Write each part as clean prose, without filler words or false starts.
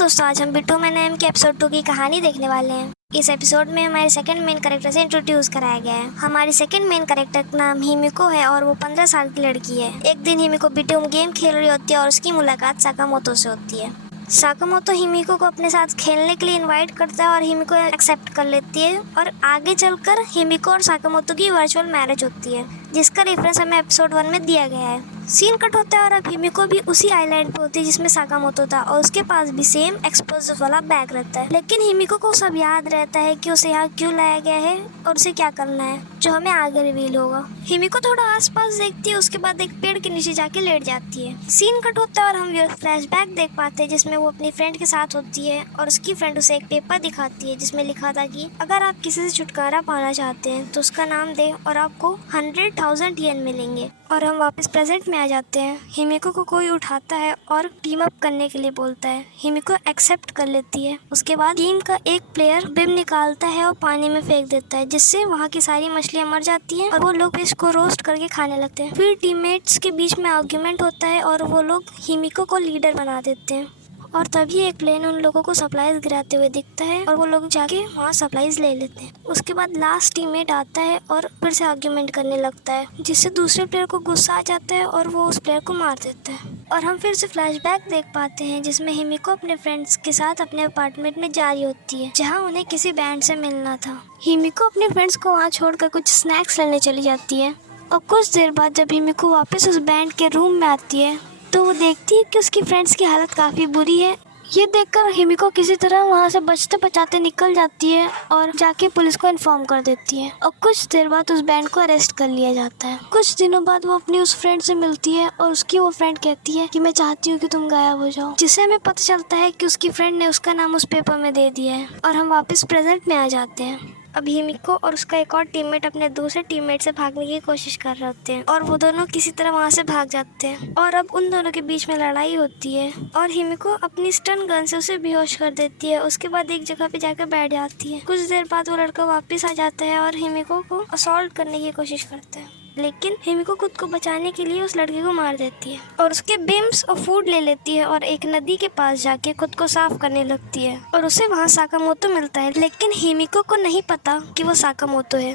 दोस्तों, आज हम बिट्टू मैन एम के एपिसोड 2 की कहानी देखने वाले हैं। इस एपिसोड में हमारे सेकंड मेन कैरेक्टर से इंट्रोड्यूस कराया गया है। हमारी सेकंड मेन कैरेक्टर का नाम हिमिको है और वो 15 साल की लड़की है। एक दिन हिमिको बिट्टू गेम खेल रही होती है और उसकी मुलाकात साकामोतो से होती है। साकामोतो हिमिको को अपने साथ खेलने के लिए इनवाइट करता है और हिमिको एक्सेप्ट कर लेती है और आगे चलकर हिमिको और साकामोतो की वर्चुअल मैरिज होती है, जिसका रेफरेंस हमें एपिसोड 1 में दिया गया है। सीन कट होता है और अब हिमिको भी उसी आइलैंड पे होती है जिसमें साकामोतो था और उसके पास भी सेम एक्सप्लोसिव वाला बैग रहता है। लेकिन हिमिको को सब याद रहता है कि उसे यहाँ क्यों लाया गया है और उसे क्या करना है, जो हमें आगे रिवील होगा। हिमिको थोड़ा आसपास देखती है, उसके बाद एक पेड़ के नीचे जाके लेट जाती है। सीन कट होता है और हम फ्लैशबैक देख पाते हैं जिसमें वो अपनी फ्रेंड के साथ होती है और उसकी फ्रेंड उसे एक पेपर दिखाती है जिसमें लिखा था कि अगर आप किसी से छुटकारा पाना चाहते हैं तो उसका नाम दे और आपको 100,000 येन मिलेंगे। और हम वापस प्रेजेंट में आ जाते हैं। हिमिको को कोई उठाता है और टीम अप करने के लिए बोलता है। हिमिको एक्सेप्ट कर लेती है। उसके बाद टीम का एक प्लेयर बिम निकालता है और पानी में फेंक देता है, जिससे वहाँ की सारी मछलियाँ मर जाती हैं और वो लोग फिश को रोस्ट करके खाने लगते हैं। फिर टीममेट्स के बीच में आर्ग्यूमेंट होता है और वो लोग हिमिको को लीडर बना देते हैं और तभी एक प्लेन उन लोगों को सप्लाईज गिराते हुए दिखता है और वो लोग जाके वहाँ सप्लाईज ले लेते हैं। उसके बाद लास्ट टीममेट आता है और फिर से आर्ग्यूमेंट करने लगता है, जिससे दूसरे प्लेयर को गुस्सा आ जाता है और वो उस प्लेयर को मार देता है। और हम फिर से फ्लैशबैक देख पाते हैं जिसमें हिमिको अपने फ्रेंड्स के साथ अपने अपार्टमेंट में जा रही होती है, जहाँ उन्हें किसी बैंड से मिलना था। हिमिको अपने फ्रेंड्स को वहाँ छोड़कर कुछ स्नैक्स लेने चली जाती है और कुछ देर बाद जब हिमिको वापस उस बैंड के रूम में आती है तो वो देखती है कि उसकी फ्रेंड्स की हालत काफ़ी बुरी है। ये देखकर हिमिको किसी तरह वहाँ से बचते बचाते निकल जाती है और जाके पुलिस को इन्फॉर्म कर देती है और कुछ देर बाद उस बैंड को अरेस्ट कर लिया जाता है। कुछ दिनों बाद वो अपनी उस फ्रेंड से मिलती है और उसकी वो फ्रेंड कहती है कि मैं चाहती हूँ कि तुम गायब हो जाओ, जिससे हमें पता चलता है कि उसकी फ्रेंड ने उसका नाम उस पेपर में दे दिया है। और हम वापस प्रेजेंट में आ जाते हैं। अब हिमिको और उसका एक और टीममेट अपने दूसरे टीममेट से भागने की कोशिश कर रहे होते हैं और वो दोनों किसी तरह वहाँ से भाग जाते हैं और अब उन दोनों के बीच में लड़ाई होती है और हिमिको अपनी स्टन गन से उसे बेहोश कर देती है। उसके बाद एक जगह पे जाकर बैठ जाती है। कुछ देर बाद वो लड़का वापस आ जाता है और हिमिको को असॉल्ट करने की कोशिश करता है, लेकिन हिमिको खुद को बचाने के लिए उस लड़के को मार देती है और उसके बिम्स और फूड ले लेती है और एक नदी के पास जाके खुद को साफ करने लगती है और उसे वहाँ साकामोतो मिलता है, लेकिन हिमिको को नहीं पता कि वो साकामोतो है।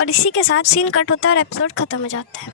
और इसी के साथ सीन कट होता है और एपिसोड खत्म हो जाता है।